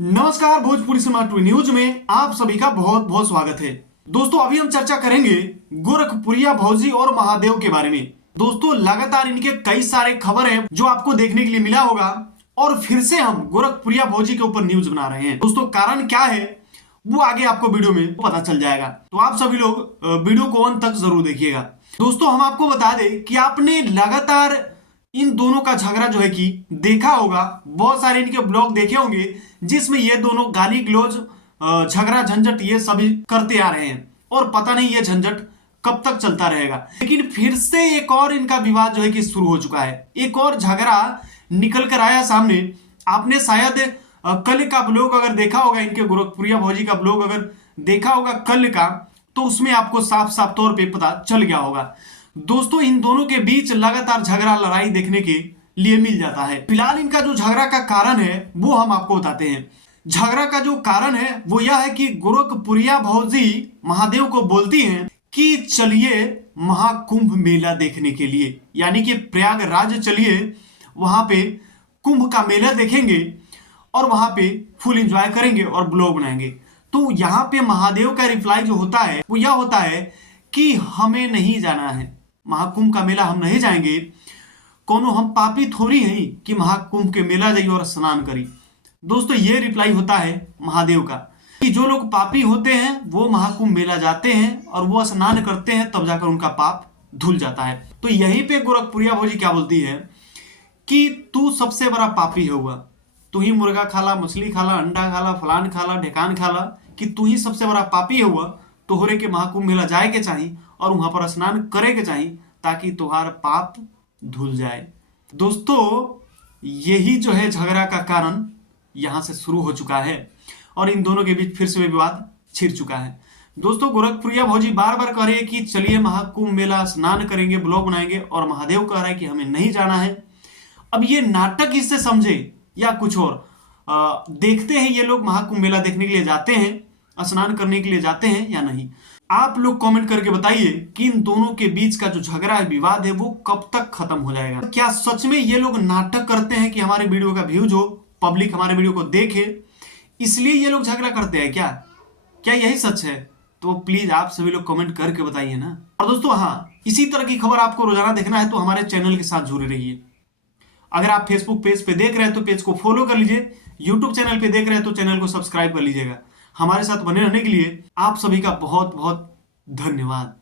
नमस्कार, भोजपुरी समाचार न्यूज में आप सभी का बहुत बहुत स्वागत है। दोस्तों, अभी हम चर्चा करेंगे गोरखपुरिया भौजी और महादेव के बारे में। दोस्तों, लगातार इनके कई सारे खबर है जो आपको देखने के लिए मिला होगा और फिर से हम गोरखपुरिया भौजी के ऊपर न्यूज बना रहे हैं। दोस्तों, कारण क्या है वो आगे आपको वीडियो में पता चल जाएगा, तो आप सभी लोग वीडियो को अंत तक जरूर देखिएगा। दोस्तों, हम आपको बता दें कि आपने लगातार इन दोनों का झगड़ा जो है कि देखा होगा, बहुत सारे इनके ब्लॉग देखे होंगे जिसमें ये दोनों गाली गलौज, झगड़ा झंझट ये सभी करते आ रहे हैं और पता नहीं ये झंझट कब तक चलता रहेगा। लेकिन फिर से एक और इनका विवाद जो है कि शुरू हो चुका है, एक और झगड़ा निकल कर आया सामने। आपने शायद कल का ब्लॉग अगर देखा होगा, इनके गोरखपुरिया भौजी का ब्लॉग अगर देखा होगा कल का, तो उसमें आपको साफ साफ तौर पे पता चल गया होगा। दोस्तों, इन दोनों के बीच लगातार झगड़ा लड़ाई देखने के लिए मिल जाता है। फिलहाल इनका जो झगड़ा का कारण है वो हम आपको बताते हैं। झगड़ा का जो कारण है वो यह है कि गोरखपुरिया भौजी महादेव को बोलती हैं कि चलिए महाकुंभ मेला देखने के लिए, यानी कि प्रयागराज चलिए, वहां पे कुंभ का मेला देखेंगे और वहां पे फुल एंजॉय करेंगे और ब्लॉग बनाएंगे। तो यहाँ पे महादेव का रिप्लाई जो होता है वो यह होता है कि हमें नहीं जाना है, महाकुंभ का मेला हम नहीं जाएंगे। कोनो हम पापी थोड़ी हैं कि महाकुंभ के मेला जाइए और स्नान करी। दोस्तों, ये रिप्लाई होता है महादेव का कि जो लोग पापी होते हैं वो महाकुंभ मेला जाते हैं और वो स्नान करते हैं, तब जाकर उनका पाप धुल जाता है। तो यहीं पे गोरखपुरिया भौजी क्या बोलती है कि तू सबसे बड़ा पापी है, हुआ तू ही मुर्गा खाला, मछली खाला, अंडा खाला, फलान खाला, ढेकान खाला, कि तू ही सबसे बड़ा पापी है, हुआ तोहरे के महाकुंभ मेला जाए के चाहिए और वहां पर स्नान करे के चाहिए ताकि तुम्हारा पाप धुल जाए। दोस्तों, यही जो है झगड़ा का कारण यहां से शुरू हो चुका है और इन दोनों के बीच फिर से विवाद छिड़ चुका है। दोस्तों, गोरखपुरिया भौजी बार बार कह रही है कि चलिए महाकुंभ मेला स्नान करेंगे, ब्लॉग बनाएंगे, और महादेव कह रहा है कि हमें नहीं जाना है। अब ये नाटक इससे समझे या कुछ और, देखते हैं ये लोग महाकुंभ मेला देखने के लिए जाते हैं, स्नान करने के लिए जाते हैं या नहीं। आप लोग कमेंट करके बताइए कि इन दोनों के बीच का जो झगड़ा है, विवाद है, वो कब तक खत्म हो जाएगा। क्या सच में ये लोग नाटक करते हैं कि हमारे वीडियो का व्यूज हो, पब्लिक हमारे वीडियो को देखे, इसलिए ये लोग झगड़ा करते हैं क्या यही सच है? तो प्लीज आप सभी लोग कमेंट करके बताइए ना। और दोस्तों, हाँ, इसी तरह की खबर आपको रोजाना देखना है तो हमारे चैनल के साथ जुड़े रहिए। अगर आप फेसबुक पेज पे देख रहे हैं तो पेज को फॉलो कर लीजिए, यूट्यूब चैनल पे देख रहे हैं तो चैनल को सब्सक्राइब कर लीजिएगा। हमारे साथ बने रहने के लिए आप सभी का बहुत बहुत धन्यवाद।